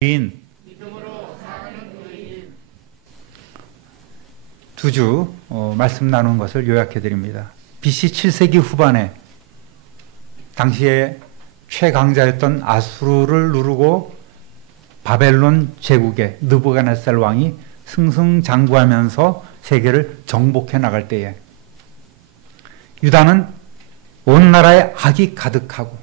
인 두 주 말씀 나눈 것을 요약해 드립니다. BC 7세기 후반에 당시에 최강자였던 아수르를 누르고 바벨론 제국의 느부갓네살 왕이 승승장구하면서 세계를 정복해 나갈 때에 유다는 온 나라에 악이 가득하고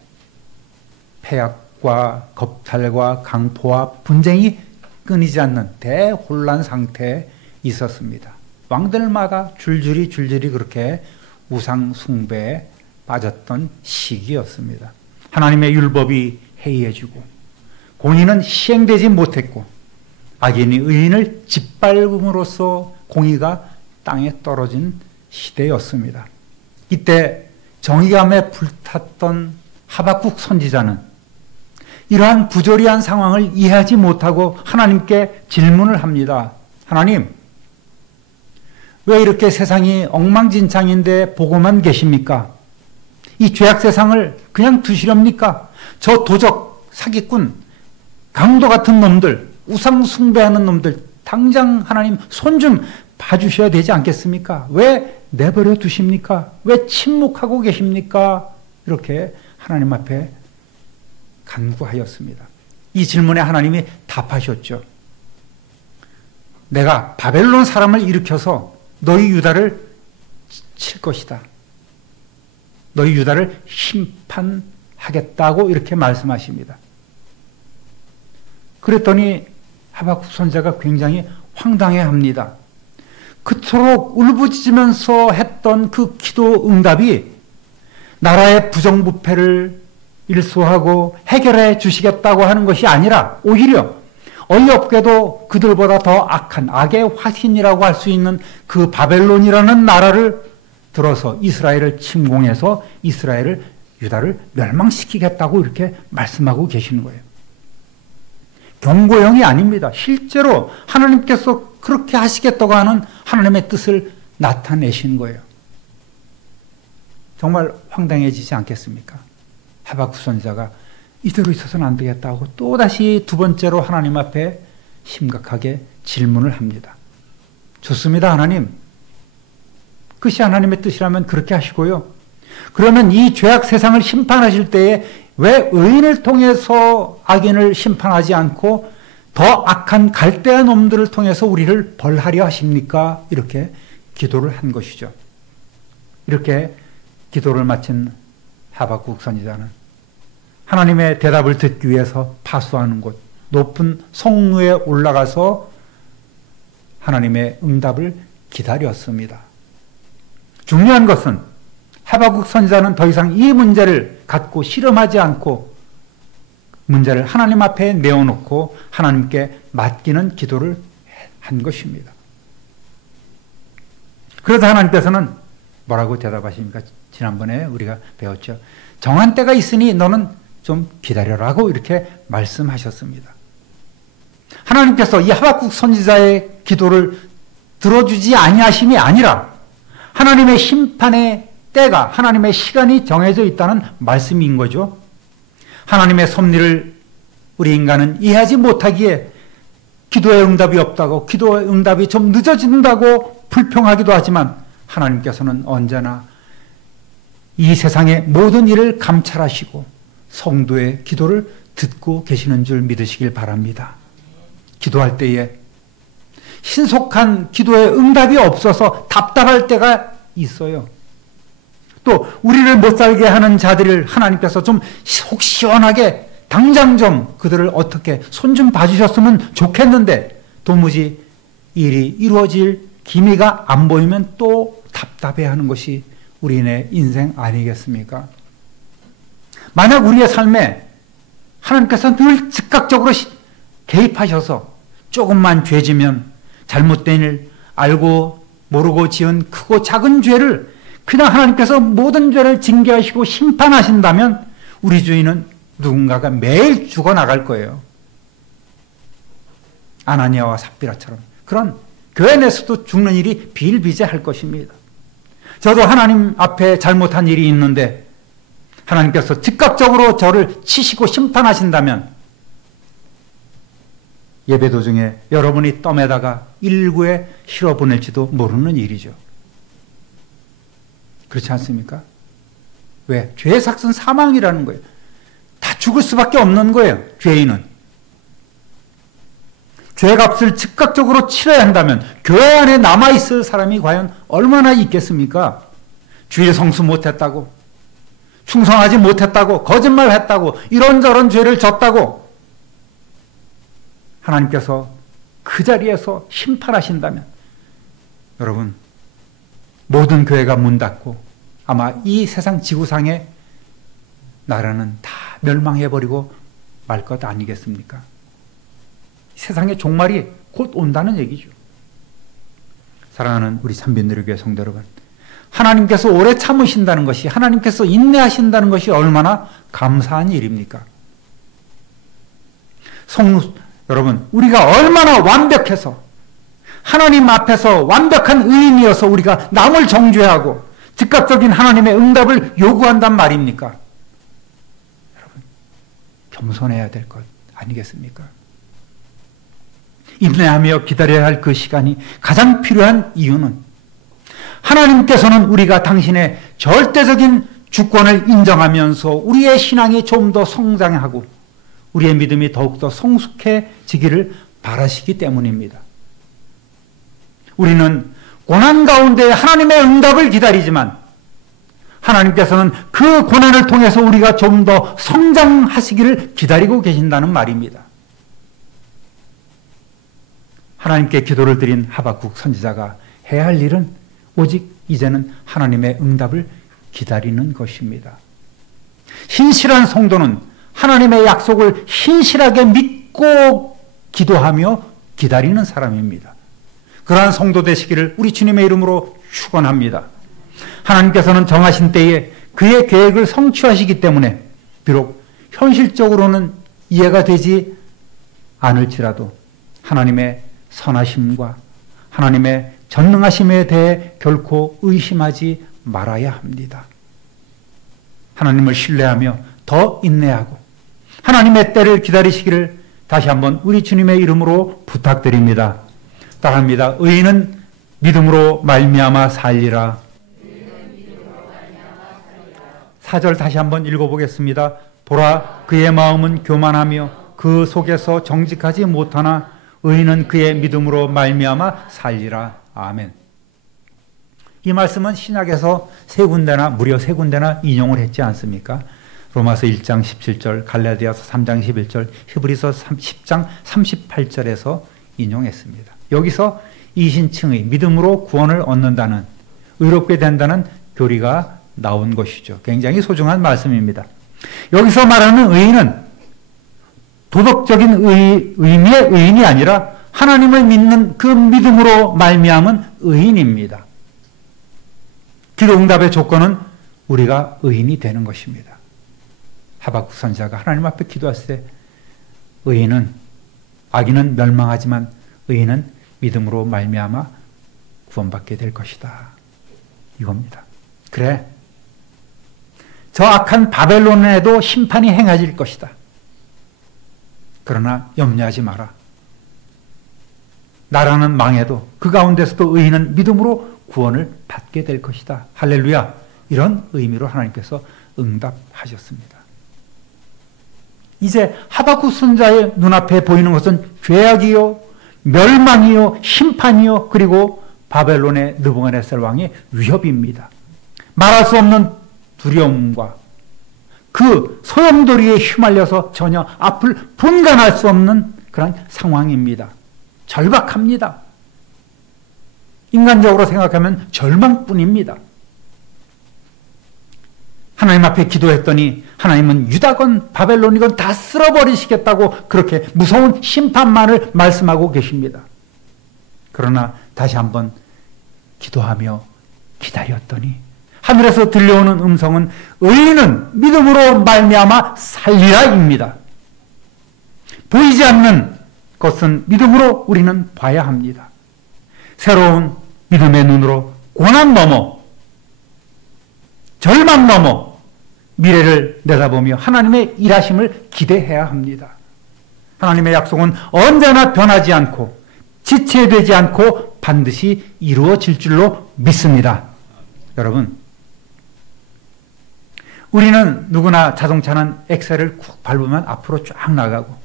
폐악과 겁탈과 강포와 분쟁이 끊이지 않는 대혼란 상태에 있었습니다. 왕들마다 줄줄이 그렇게 우상 숭배에 빠졌던 시기였습니다. 하나님의 율법이 해이해지고 공의는 시행되지 못했고 악인이 의인을 짓밟음으로써 공의가 땅에 떨어진 시대였습니다. 이때 정의감에 불탔던 하박국 선지자는 이러한 부조리한 상황을 이해하지 못하고 하나님께 질문을 합니다. 하나님, 왜 이렇게 세상이 엉망진창인데 보고만 계십니까? 이 죄악 세상을 그냥 두시렵니까? 저 도적, 사기꾼, 강도 같은 놈들, 우상 숭배하는 놈들 당장 하나님 손 좀 봐주셔야 되지 않겠습니까? 왜 내버려 두십니까? 왜 침묵하고 계십니까? 이렇게 하나님 앞에 간구하였습니다. 이 질문에 하나님이 답하셨죠. 내가 바벨론 사람을 일으켜서 너희 유다를 칠 것이다. 너희 유다를 심판하겠다고 이렇게 말씀하십니다. 그랬더니 하박국 선지자가 굉장히 황당해합니다. 그토록 울부짖으면서 했던 그 기도 응답이 나라의 부정부패를 일소하고 해결해 주시겠다고 하는 것이 아니라 오히려 어이없게도 그들보다 더 악한 악의 화신이라고 할 수 있는 그 바벨론이라는 나라를 들어서 이스라엘을 침공해서 유다를 멸망시키겠다고 이렇게 말씀하고 계시는 거예요. 경고형이 아닙니다. 실제로 하나님께서 그렇게 하시겠다고 하는 하나님의 뜻을 나타내신 거예요. 정말 황당해지지 않겠습니까? 하박국 선지자가 이대로 있어서는 안 되겠다고 또다시 두 번째로 하나님 앞에 심각하게 질문을 합니다. 좋습니다, 하나님. 그것이 하나님의 뜻이라면 그렇게 하시고요. 그러면 이 죄악 세상을 심판하실 때에 왜 의인을 통해서 악인을 심판하지 않고 더 악한 갈대한 놈들을 통해서 우리를 벌하려 하십니까? 이렇게 기도를 한 것이죠. 이렇게 기도를 마친 하박국 선지자는 하나님의 대답을 듣기 위해서 파수하는 곳, 높은 성루에 올라가서 하나님의 응답을 기다렸습니다. 중요한 것은 하박국 선지자는 더 이상 이 문제를 갖고 실험하지 않고 문제를 하나님 앞에 내어놓고 하나님께 맡기는 기도를 한 것입니다. 그래서 하나님께서는 뭐라고 대답하십니까? 지난번에 우리가 배웠죠. 정한 때가 있으니 너는 좀 기다려라고 이렇게 말씀하셨습니다. 하나님께서 이 하박국 선지자의 기도를 들어주지 아니하심이 아니라 하나님의 심판의 때가, 하나님의 시간이 정해져 있다는 말씀인 거죠. 하나님의 섭리를 우리 인간은 이해하지 못하기에 기도의 응답이 없다고, 기도의 응답이 좀 늦어진다고 불평하기도 하지만 하나님께서는 언제나 이 세상의 모든 일을 감찰하시고 성도의 기도를 듣고 계시는 줄 믿으시길 바랍니다. 기도할 때에 신속한 기도의 응답이 없어서 답답할 때가 있어요. 또 우리를 못 살게 하는 자들을 하나님께서 좀 속 시원하게 당장 좀 그들을 어떻게 손 좀 봐주셨으면 좋겠는데 도무지 일이 이루어질 기미가 안 보이면 또 답답해하는 것이 우리의 인생 아니겠습니까? 만약 우리의 삶에 하나님께서 늘 즉각적으로 개입하셔서 조금만 죄지면 잘못된 일, 알고 모르고 지은 크고 작은 죄를 그냥 하나님께서 모든 죄를 징계하시고 심판하신다면 우리 주인은 누군가가 매일 죽어나갈 거예요. 아나니아와 삽비라처럼 그런 교회 내에서도 죽는 일이 비일비재할 것입니다. 저도 하나님 앞에 잘못한 일이 있는데 하나님께서 즉각적으로 저를 치시고 심판하신다면 예배 도중에 여러분이 떠매다가 일구에 실어 보낼지도 모르는 일이죠. 그렇지 않습니까? 왜? 죄의 삭은 사망이라는 거예요. 다 죽을 수밖에 없는 거예요. 죄인은. 죄값을 즉각적으로 치러야 한다면 교회 안에 남아있을 사람이 과연 얼마나 있겠습니까? 주일 성수 못했다고, 충성하지 못했다고, 거짓말했다고, 이런저런 죄를 졌다고 하나님께서 그 자리에서 심판하신다면 여러분, 모든 교회가 문 닫고 아마 이 세상 지구상의 나라는 다 멸망해버리고 말 것 아니겠습니까? 세상의 종말이 곧 온다는 얘기죠. 사랑하는 우리 삼빈누리교회 성도 여러분, 하나님께서 오래 참으신다는 것이, 하나님께서 인내하신다는 것이 얼마나 감사한 일입니까? 여러분, 우리가 얼마나 완벽해서 하나님 앞에서 완벽한 의인이어서 우리가 남을 정죄하고 즉각적인 하나님의 응답을 요구한단 말입니까? 여러분, 겸손해야 될 것 아니겠습니까? 인내하며 기다려야 할 그 시간이 가장 필요한 이유는 하나님께서는 우리가 당신의 절대적인 주권을 인정하면서 우리의 신앙이 좀 더 성장하고 우리의 믿음이 더욱더 성숙해지기를 바라시기 때문입니다. 우리는 고난 가운데 하나님의 응답을 기다리지만 하나님께서는 그 고난을 통해서 우리가 좀 더 성장하시기를 기다리고 계신다는 말입니다. 하나님께 기도를 드린 하박국 선지자가 해야 할 일은 오직 이제는 하나님의 응답을 기다리는 것입니다. 신실한 성도는 하나님의 약속을 신실하게 믿고 기도하며 기다리는 사람입니다. 그러한 성도 되시기를 우리 주님의 이름으로 축원합니다. 하나님께서는 정하신 때에 그의 계획을 성취하시기 때문에 비록 현실적으로는 이해가 되지 않을지라도 하나님의 선하심과 하나님의 전능하심에 대해 결코 의심하지 말아야 합니다. 하나님을 신뢰하며 더 인내하고 하나님의 때를 기다리시기를 다시 한번 우리 주님의 이름으로 부탁드립니다. 따라합니다. 의인은 믿음으로 말미암아 살리라. 4절 다시 한번 읽어보겠습니다. 보라, 그의 마음은 교만하며 그 속에서 정직하지 못하나 의인은 그의 믿음으로 말미암아 살리라. 아멘. 이 말씀은 신약에서 무려 세 군데나 인용을 했지 않습니까? 로마서 1장 17절, 갈라디아서 3장 11절, 히브리서 10장 38절에서 인용했습니다. 여기서 이신층의 믿음으로 구원을 얻는다는, 의롭게 된다는 교리가 나온 것이죠. 굉장히 소중한 말씀입니다. 여기서 말하는 의인은 도덕적인 의미의 의인이 아니라 하나님을 믿는 그 믿음으로 말미암은 의인입니다. 기도 응답의 조건은 우리가 의인이 되는 것입니다. 하박국 선지자가 하나님 앞에 기도했을 때 의인은, 악인은 멸망하지만 의인은 믿음으로 말미암아 구원받게 될 것이다. 이겁니다. 그래, 저 악한 바벨론에도 심판이 행해질 것이다. 그러나 염려하지 마라. 나라는 망해도 그 가운데서도 의인은 믿음으로 구원을 받게 될 것이다. 할렐루야. 이런 의미로 하나님께서 응답하셨습니다. 이제 하박국 선지자의 눈앞에 보이는 것은 죄악이요, 멸망이요, 심판이요, 그리고 바벨론의 느부갓네살 왕의 위협입니다. 말할 수 없는 두려움과 그 소용돌이에 휘말려서 전혀 앞을 분간할 수 없는 그런 상황입니다. 절박합니다. 인간적으로 생각하면 절망뿐입니다. 하나님 앞에 기도했더니 하나님은 유다건 바벨론이건 다 쓸어버리시겠다고 그렇게 무서운 심판만을 말씀하고 계십니다. 그러나 다시 한번 기도하며 기다렸더니 하늘에서 들려오는 음성은 의인은 믿음으로 말미암아 살리라입니다. 보이지 않는 것은 믿음으로 우리는 봐야 합니다. 새로운 믿음의 눈으로 고난 넘어, 절망 넘어 미래를 내다보며 하나님의 일하심을 기대해야 합니다. 하나님의 약속은 언제나 변하지 않고 지체되지 않고 반드시 이루어질 줄로 믿습니다. 여러분, 우리는 누구나 자동차는 엑셀을 쿡 밟으면 앞으로 쫙 나가고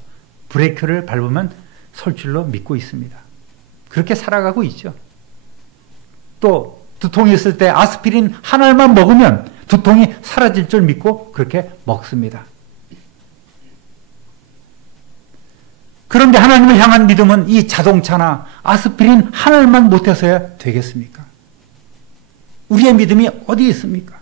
브레이크를 밟으면 설 줄로 믿고 있습니다. 그렇게 살아가고 있죠. 또 두통이 있을 때 아스피린 한 알만 먹으면 두통이 사라질 줄 믿고 그렇게 먹습니다. 그런데 하나님을 향한 믿음은 이 자동차나 아스피린 한 알만 못해서야 되겠습니까? 우리의 믿음이 어디 있습니까?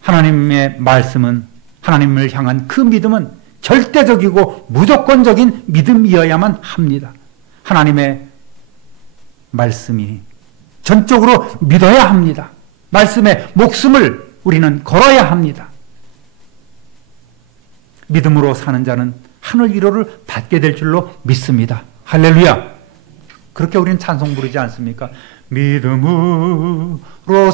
하나님의 말씀은, 하나님을 향한 그 믿음은 절대적이고 무조건적인 믿음이어야만 합니다. 하나님의 말씀이 전적으로 믿어야 합니다. 말씀에 목숨을 우리는 걸어야 합니다. 믿음으로 사는 자는 하늘 위로를 받게 될 줄로 믿습니다. 할렐루야. 그렇게 우리는 찬송 부르지 않습니까? 믿음으로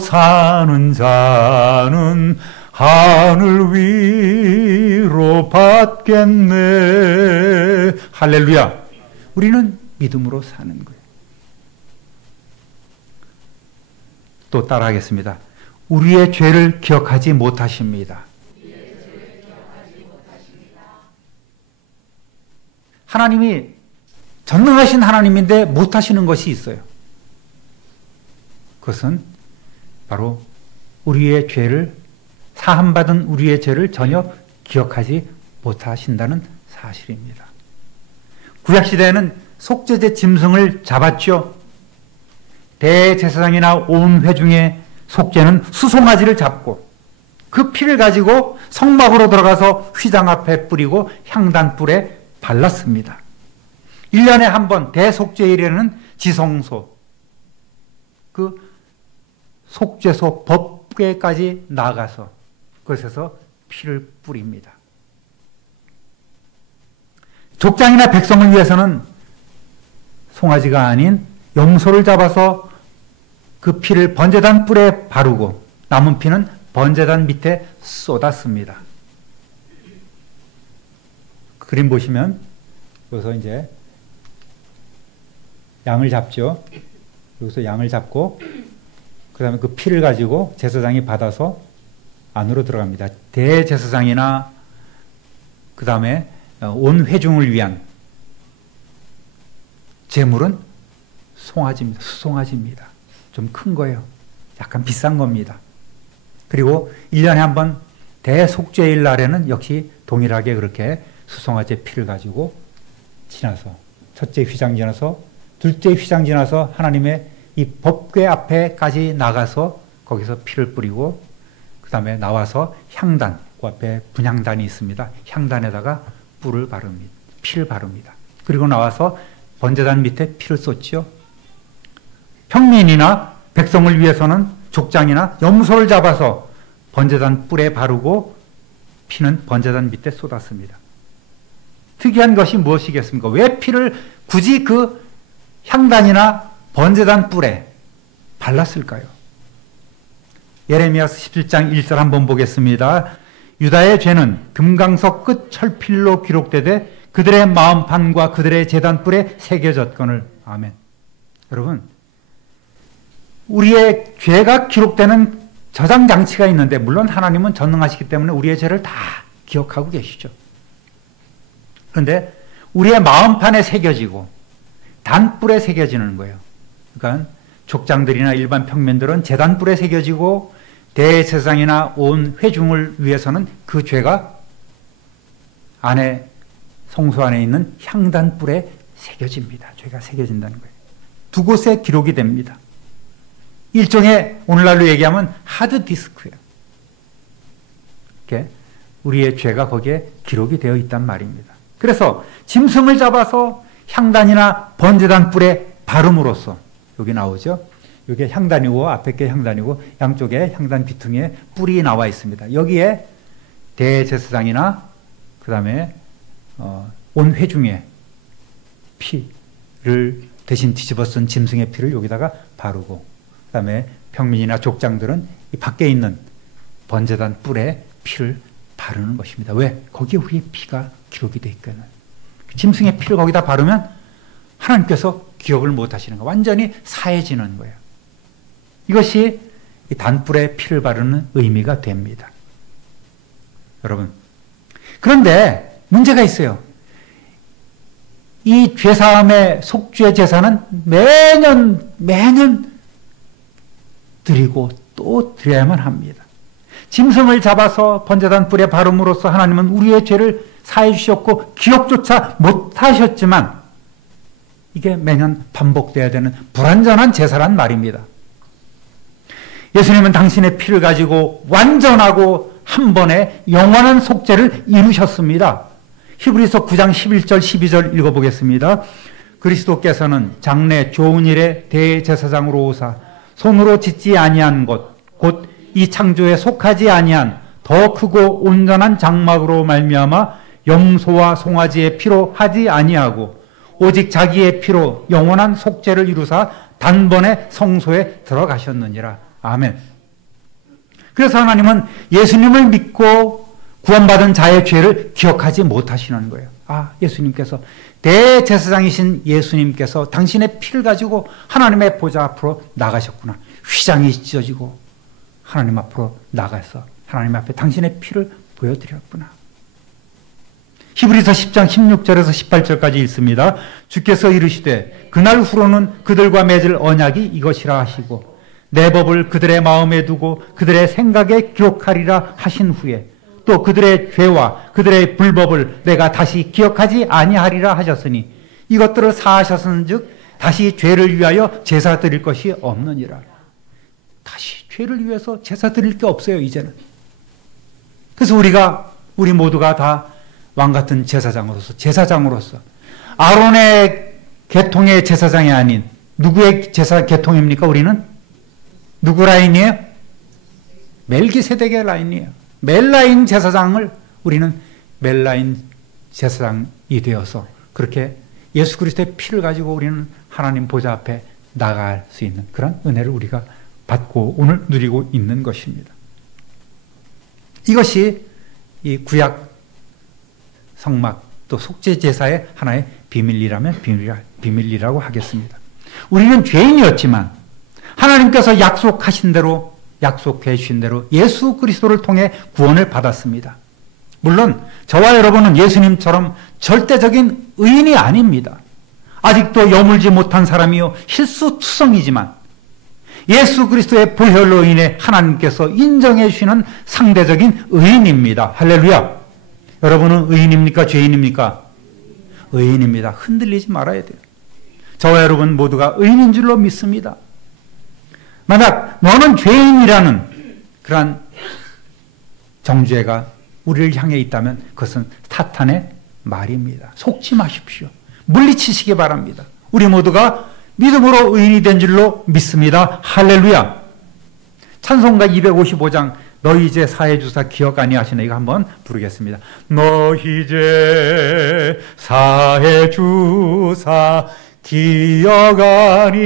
사는 자는 하늘 위로 받겠네. 할렐루야. 우리는 믿음으로 사는 거예요. 또 따라하겠습니다. 우리의 죄를 기억하지 못하십니다. 하나님이 전능하신 하나님인데 못하시는 것이 있어요. 그것은 바로 우리의 죄를, 사함받은 우리의 죄를 전혀 기억하지 못하신다는 사실입니다. 구약시대에는 속죄제 짐승을 잡았죠. 대제사장이나 온 회중의 속죄는 수송아지를 잡고 그 피를 가지고 성막으로 들어가서 휘장 앞에 뿌리고 향단불에 발랐습니다. 1년에 한 번 대속죄일에는 지성소, 그 속죄소 법궤까지 나가서 그곳에서 피를 뿌립니다. 족장이나 백성을 위해서는 송아지가 아닌 염소를 잡아서 그 피를 번제단 뿔에 바르고 남은 피는 번제단 밑에 쏟았습니다. 그림 보시면 여기서 이제 양을 잡죠. 여기서 양을 잡고 그 다음에 그 피를 가지고 제사장이 받아서 안으로 들어갑니다. 대제사장이나 그 다음에 온 회중을 위한 제물은 송아지입니다. 수송아지입니다. 좀 큰 거예요. 약간 비싼 겁니다. 그리고 1년에 한 번 대속죄일 날에는 역시 동일하게 그렇게 수송아지 피를 가지고 지나서 첫째 휘장 지나서 둘째 휘장 지나서 하나님의 이 법궤 앞에까지 나가서 거기서 피를 뿌리고 그 다음에 나와서 향단, 그 앞에 분향단이 있습니다. 향단에다가 뿔을 바릅니다. 피를 바릅니다. 그리고 나와서 번제단 밑에 피를 쏟죠. 평민이나 백성을 위해서는 족장이나 염소를 잡아서 번제단 뿔에 바르고 피는 번제단 밑에 쏟았습니다. 특이한 것이 무엇이겠습니까? 왜 피를 굳이 그 향단이나 번제단 뿔에 발랐을까요? 예레미야서 17장 1절 한번 보겠습니다. 유다의 죄는 금강석 끝 철필로 기록되되 그들의 마음판과 그들의 제단 뿔에 새겨졌거늘. 아멘. 여러분, 우리의 죄가 기록되는 저장 장치가 있는데 물론 하나님은 전능하시기 때문에 우리의 죄를 다 기억하고 계시죠. 그런데 우리의 마음판에 새겨지고 단뿔에 새겨지는 거예요. 그러니까 족장들이나 일반 평민들은 제단뿔에 새겨지고 대제사장이나 온 회중을 위해서는 그 죄가 안에 성소 안에 있는 향단뿔에 새겨집니다. 죄가 새겨진다는 거예요. 두 곳에 기록이 됩니다. 일종의 오늘날로 얘기하면 하드디스크예요. 이렇게 우리의 죄가 거기에 기록이 되어 있단 말입니다. 그래서 짐승을 잡아서 향단이나 번제단 뿔에 바름으로써 여기 나오죠. 이게 향단이고 앞에 게 향단이고 양쪽에 향단 귀퉁이에 뿔이 나와 있습니다. 여기에 대제사장이나 그 다음에 온 회중의 피를 대신 뒤집어 쓴 짐승의 피를 여기다가 바르고 그 다음에 평민이나 족장들은 이 밖에 있는 번제단 뿔에 피를 바르는 것입니다. 왜? 거기에 우리의 피가 기록이 되어 있거든요. 짐승의 피를 거기다 바르면 하나님께서 기억을 못 하시는 거예요. 완전히 사해지는 거예요. 이것이 이 단뿔에 피를 바르는 의미가 됩니다. 여러분, 그런데 문제가 있어요. 이 죄사함의 속죄 제사는 매년 드리고 또 드려야만 합니다. 짐승을 잡아서 번제단 뿔에 바름으로써 하나님은 우리의 죄를 사해 주셨고 기억조차 못하셨지만 이게 매년 반복돼야 되는 불완전한 제사란 말입니다. 예수님은 당신의 피를 가지고 완전하고 한 번에 영원한 속죄를 이루셨습니다. 히브리서 9장 11절 12절 읽어보겠습니다. 그리스도께서는 장래 좋은 일에 대제사장으로 오사 손으로 짓지 아니한 것 곧 이 창조에 속하지 아니한 더 크고 온전한 장막으로 말미암아 염소와 송아지의 피로 하지 아니하고 오직 자기의 피로 영원한 속죄를 이루사 단번에 성소에 들어가셨느니라. 아멘. 그래서 하나님은 예수님을 믿고 구원받은 자의 죄를 기억하지 못하시는 거예요. 예수님께서 대제사장이신 예수님께서 당신의 피를 가지고 하나님의 보좌 앞으로 나가셨구나. 휘장이 찢어지고 하나님 앞으로 나가서 하나님 앞에 당신의 피를 보여드렸구나. 히브리서 10장 16절에서 18절까지 읽습니다. 주께서 이르시되 그날 후로는 그들과 맺을 언약이 이것이라 하시고 내 법을 그들의 마음에 두고 그들의 생각에 기록하리라 하신 후에 또 그들의 죄와 그들의 불법을 내가 다시 기억하지 아니하리라 하셨으니 이것들을 사하셨은즉 다시 죄를 위하여 제사 드릴 것이 없느니라. 다시 죄를 위해서 제사 드릴 게 없어요, 이제는. 그래서 우리 모두가 다 왕같은 제사장으로서 아론의 계통의 제사장이 아닌 누구의 제사 계통입니까? 우리는 누구 라인이에요? 멜기세덱의 라인이에요. 멜라인 제사장을 우리는 멜라인 제사장이 되어서 그렇게 예수 그리스도의 피를 가지고 우리는 하나님 보좌 앞에 나갈 수 있는 그런 은혜를 우리가 받고 오늘 누리고 있는 것입니다. 이것이 이 구약 성막 또 속죄 제사의 하나의 비밀이라면 비밀이라고 하겠습니다. 우리는 죄인이었지만 하나님께서 약속해 주신 대로 예수 그리스도를 통해 구원을 받았습니다. 물론 저와 여러분은 예수님처럼 절대적인 의인이 아닙니다. 아직도 여물지 못한 사람이요 실수투성이지만 예수 그리스도의 보혈로 인해 하나님께서 인정해 주시는 상대적인 의인입니다. 할렐루야. 여러분은 의인입니까? 죄인입니까? 의인입니다. 흔들리지 말아야 돼요. 저와 여러분 모두가 의인인 줄로 믿습니다. 만약 너는 죄인이라는 그러한 정죄가 우리를 향해 있다면 그것은 사탄의 말입니다. 속지 마십시오. 물리치시기 바랍니다. 우리 모두가 믿음으로 의인이 된 줄로 믿습니다. 할렐루야. 찬송가 255장 너희 죄 사해 주사 기억 아니하시네. 이거 한번 부르겠습니다. 너희 죄 사해 주사 기억 아니하시네.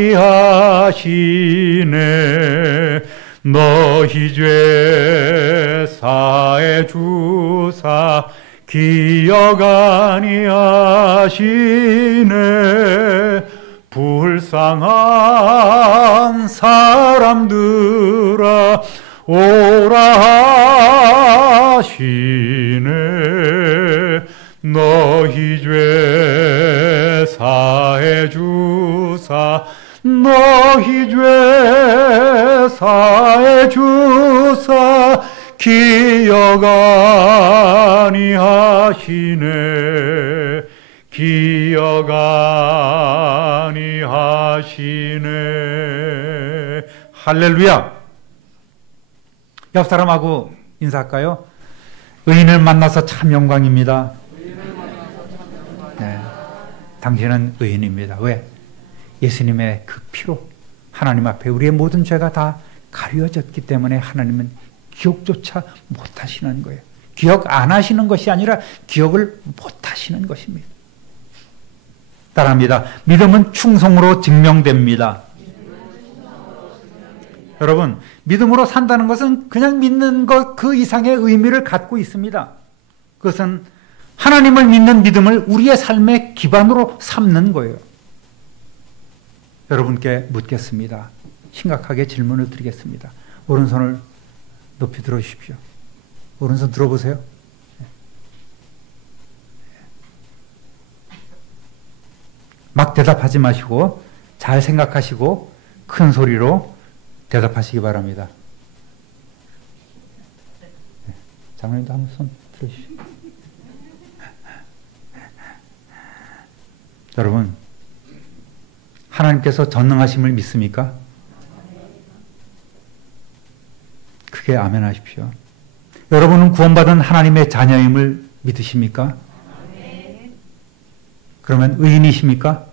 너희 죄 사해 주사 기억 아니하시네. 불쌍한 사람들아 오라 하시네. 너희 죄 사해 주사 너희 죄 사해 주사 기억 아니하시네. 기억 아니하시네. 할렐루야. 옆 사람하고 인사할까요? 의인을 만나서 참 영광입니다. 네, 당신은 의인입니다. 왜? 예수님의 그 피로 하나님 앞에 우리의 모든 죄가 다 가려졌기 때문에 하나님은 기억조차 못하시는 거예요. 기억 안 하시는 것이 아니라 기억을 못하시는 것입니다. 따라합니다. 믿음은 충성으로 증명됩니다. 여러분, 믿음으로 산다는 것은 그냥 믿는 것 그 이상의 의미를 갖고 있습니다. 그것은 하나님을 믿는 믿음을 우리의 삶의 기반으로 삼는 거예요. 여러분께 묻겠습니다. 심각하게 질문을 드리겠습니다. 오른손을 높이 들어주십시오. 오른손 들어보세요. 막 대답하지 마시고 잘 생각하시고 큰 소리로 대답하시기 바랍니다. 장로님도 한번 손 들어주십시오. 여러분, 하나님께서 전능하심을 믿습니까? 크게 아멘 하십시오. 여러분은 구원받은 하나님의 자녀임을 믿으십니까? 그러면 의인이십니까?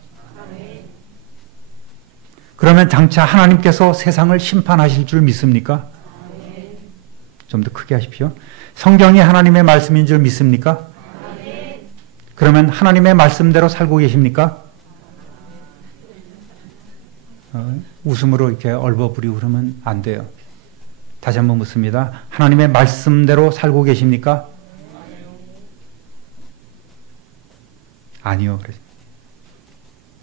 그러면 장차 하나님께서 세상을 심판하실 줄 믿습니까? 좀 더 크게 하십시오. 성경이 하나님의 말씀인 줄 믿습니까? 그러면 하나님의 말씀대로 살고 계십니까? 웃음으로 이렇게 얼버무리고 그러면 안 돼요. 다시 한번 묻습니다. 하나님의 말씀대로 살고 계십니까? 아니요.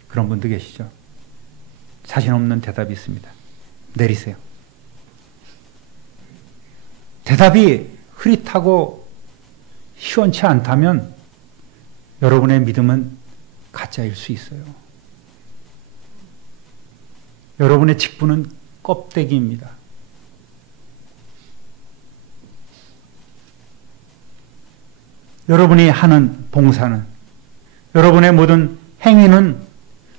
그런 분도 계시죠. 자신 없는 대답이 있습니다. 내리세요. 대답이 흐릿하고 시원치 않다면 여러분의 믿음은 가짜일 수 있어요. 여러분의 직분은 껍데기입니다. 여러분이 하는 봉사는, 여러분의 모든 행위는,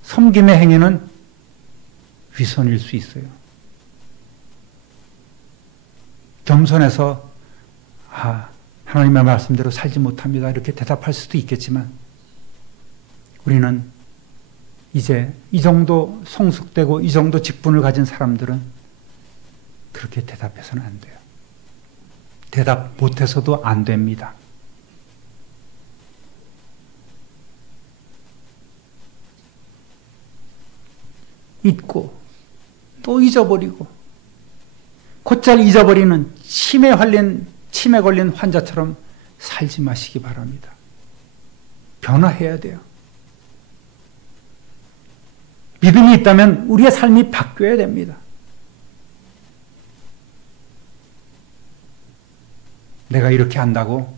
섬김의 행위는 위선일 수 있어요. 겸손해서 하나님의 말씀대로 살지 못합니다. 이렇게 대답할 수도 있겠지만 우리는 이제 이 정도 성숙되고 이 정도 직분을 가진 사람들은 그렇게 대답해서는 안 돼요. 대답 못해서도 안 됩니다. 잊고 또 잊어버리고 곧잘 잊어버리는 치매 걸린 환자처럼 살지 마시기 바랍니다. 변화해야 돼요. 믿음이 있다면 우리의 삶이 바뀌어야 됩니다. 내가 이렇게 한다고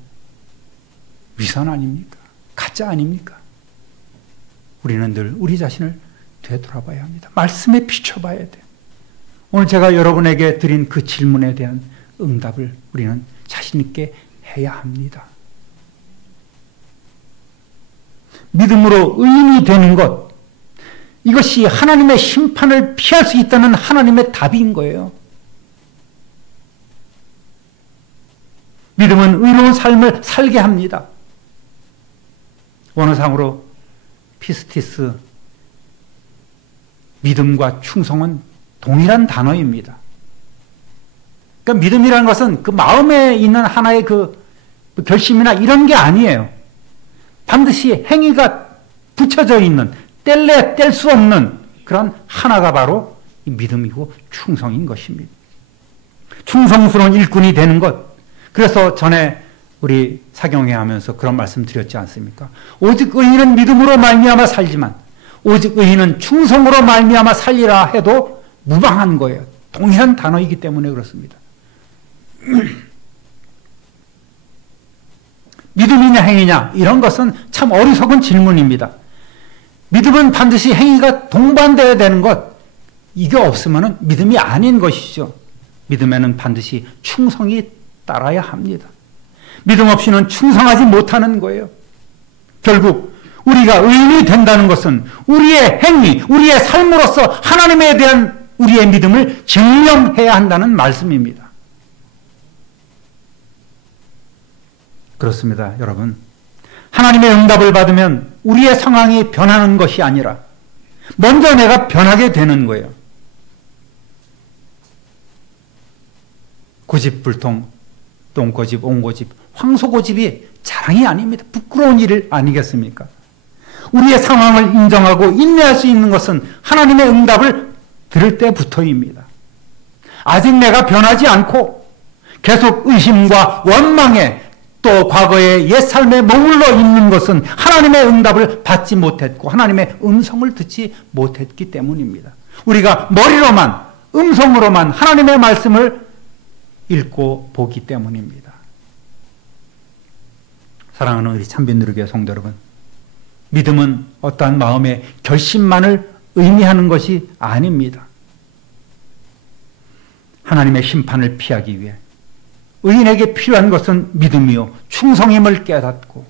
위선 아닙니까? 가짜 아닙니까? 우리는 늘 우리 자신을 되돌아봐야 합니다. 말씀에 비춰봐야 돼요. 오늘 제가 여러분에게 드린 그 질문에 대한 응답을 우리는 자신 있게 해야 합니다. 믿음으로 의인이 되는 것, 이것이 하나님의 심판을 피할 수 있다는 하나님의 답인 거예요. 믿음은 의로운 삶을 살게 합니다. 원어상으로 피스티스, 믿음과 충성은 동일한 단어입니다. 그러니까 믿음이라는 것은 그 마음에 있는 하나의 그 결심이나 이런 게 아니에요. 반드시 행위가 붙여져 있는, 뗄래야 뗄 수 없는 그런 하나가 바로 이 믿음이고 충성인 것입니다. 충성스러운 일꾼이 되는 것. 그래서 전에 우리 사경회 하면서 그런 말씀 드렸지 않습니까? 오직 의인은 믿음으로 말미암아 살지만 오직 의인은 충성으로 말미암아 살리라 해도 무방한 거예요. 동일한 단어이기 때문에 그렇습니다. 믿음이냐 행위냐 이런 것은 참 어리석은 질문입니다. 믿음은 반드시 행위가 동반되어야 되는 것, 이게 없으면 믿음이 아닌 것이죠. 믿음에는 반드시 충성이 따라야 합니다. 믿음 없이는 충성하지 못하는 거예요. 결국 우리가 의인이 된다는 것은 우리의 행위, 우리의 삶으로서 하나님에 대한 우리의 믿음을 증명해야 한다는 말씀입니다. 그렇습니다, 여러분. 하나님의 응답을 받으면 우리의 상황이 변하는 것이 아니라 먼저 내가 변하게 되는 거예요. 고집불통, 똥고집, 옹고집, 황소고집이 자랑이 아닙니다. 부끄러운 일 아니겠습니까? 우리의 상황을 인정하고 인내할 수 있는 것은 하나님의 응답을 들을 때부터입니다. 아직 내가 변하지 않고 계속 의심과 원망에 또 과거의 옛 삶에 머물러 있는 것은 하나님의 응답을 받지 못했고 하나님의 음성을 듣지 못했기 때문입니다. 우리가 머리로만 음성으로만 하나님의 말씀을 읽고 보기 때문입니다. 사랑하는 우리 참빈누리교회 성도 여러분, 믿음은 어떠한 마음의 결심만을 의미하는 것이 아닙니다. 하나님의 심판을 피하기 위해 의인에게 필요한 것은 믿음이요 충성임을 깨닫고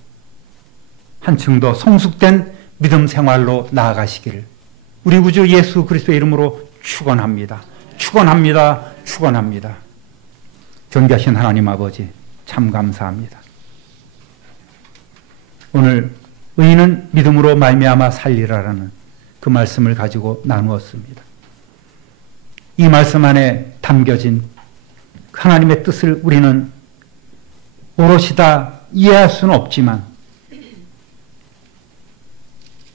한층 더 성숙된 믿음 생활로 나아가시기를 우리 구주 예수 그리스도의 이름으로 축원합니다. 축원합니다. 축원합니다. 존귀하신 하나님 아버지 참 감사합니다. 오늘 의인은 믿음으로 말미암아 살리라라는 그 말씀을 가지고 나누었습니다. 이 말씀 안에 담겨진 하나님의 뜻을 우리는 오롯이 다 이해할 수는 없지만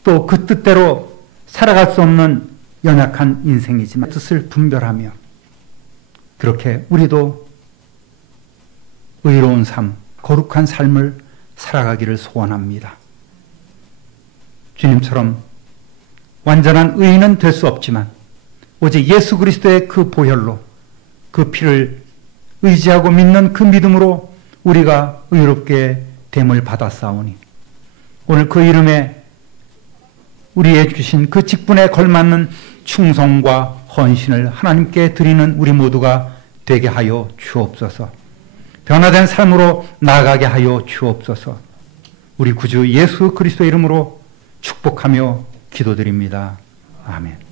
또 그 뜻대로 살아갈 수 없는 연약한 인생이지만 뜻을 분별하며 그렇게 우리도 의로운 삶, 거룩한 삶을 살아가기를 소원합니다. 주님처럼 완전한 의인은 될 수 없지만 오직 예수 그리스도의 그 보혈로 그 피를 의지하고 믿는 그 믿음으로 우리가 의롭게 됨을 받았사오니 오늘 그 이름에 우리에게 주신 그 직분에 걸맞는 충성과 헌신을 하나님께 드리는 우리 모두가 되게 하여 주옵소서. 변화된 삶으로 나아가게 하여 주옵소서. 우리 구주 예수 그리스도 이름으로 축복하며 기도드립니다. 아멘.